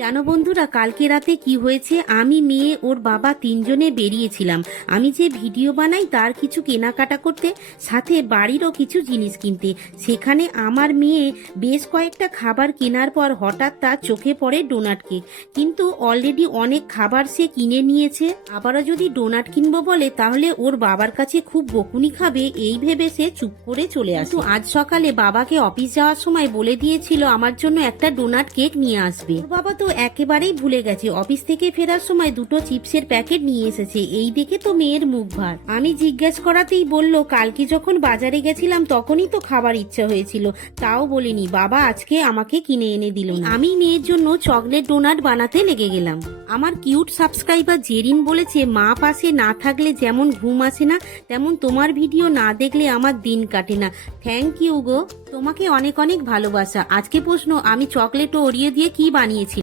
জানো বন্ধুরা, কালকে রাতে কি হয়েছে, আমি মেয়ে ওর বাবা তিনজনে বেরিয়েছিলাম। আমি যে ভিডিও বানাই তার কিছু কেনাকাটা করতে, সাথে বাড়িরও কিছু জিনিস কিনতে। সেখানে আমার মেয়ে বেশ কয়েকটা খাবার কেনার পর হঠাৎ তার চোখে পড়ে ডোনাট কেক। কিন্তু অলরেডি অনেক খাবার সে কিনে নিয়েছে, আবারও যদি ডোনাট কিনবো বলে তাহলে ওর বাবার কাছে খুব বকুনি খাবে, এই ভেবে সে চুপ করে চলে আসে। কিন্তু আজ সকালে বাবাকে অফিস যাওয়ার সময় বলে দিয়েছিল আমার জন্য একটা ডোনাট কেক নিয়ে আসবে। ওর বাবা তো একেবারেই ভুলে গেছে। অফিস থেকে ফেরার সময় দুটো চিপসের প্যাকেট নিয়ে এসেছে। এই দেখে তো মেয়ের মুখ ভার। আমি জিজ্ঞেস করাতেই বলল, কালকে যখন বাজারে গেছিলাম তখনই তো খাবার ইচ্ছা হয়েছিল, তাও বলিনি, বাবা আজকে আমাকে কিনে এনে দিল। আমি মেয়ের জন্য চকলেট ডোনাট বানাতে লেগে গেলাম। আমার কিউট সাবস্ক্রাইবার জেরিন বলেছে, মা পাশে না থাকলে যেমন ঘুম আসে না, তেমন তোমার ভিডিও না দেখলে আমার দিন কাটে না। থ্যাংক ইউ গো, তোমাকে অনেক অনেক ভালোবাসা। আজকে প্রশ্ন, আমি চকলেট ও ওরিও দিয়ে কি বানিয়েছি?